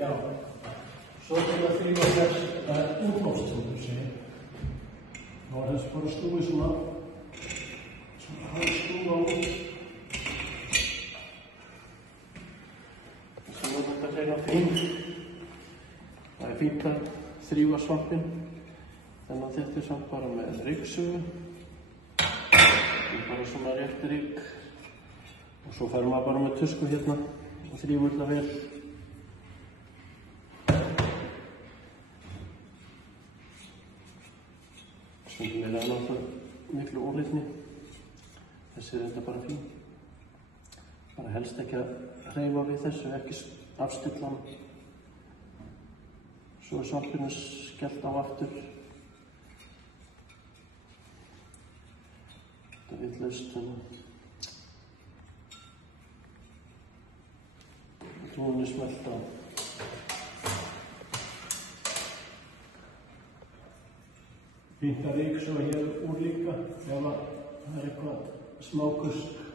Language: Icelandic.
Já. Svo til að þrýfa þetta útloft, sem þú segir. Þá þessi bara snúið svona hálf snúa út. Svo þetta reyna fínt. Það fínt að þrýfa svampinn. Þannig að þetta samt bara með ryggsugu. Bara svona rétt rygg. Og svo fær maður bara með tusku hérna og þrýfur þetta vel. Stundum er það náttúrulega miklu óhlýtni. Þessi er þetta bara fín. Bara helst ekki að hreyfa við þessu, ekki afstilla hann. Svo er svampinu skellt á aftur. Þetta er vitlaust þannig. Hún er smellt á. Fínt að ryggsuga hér úr líka ef það er eitthvað smákusk.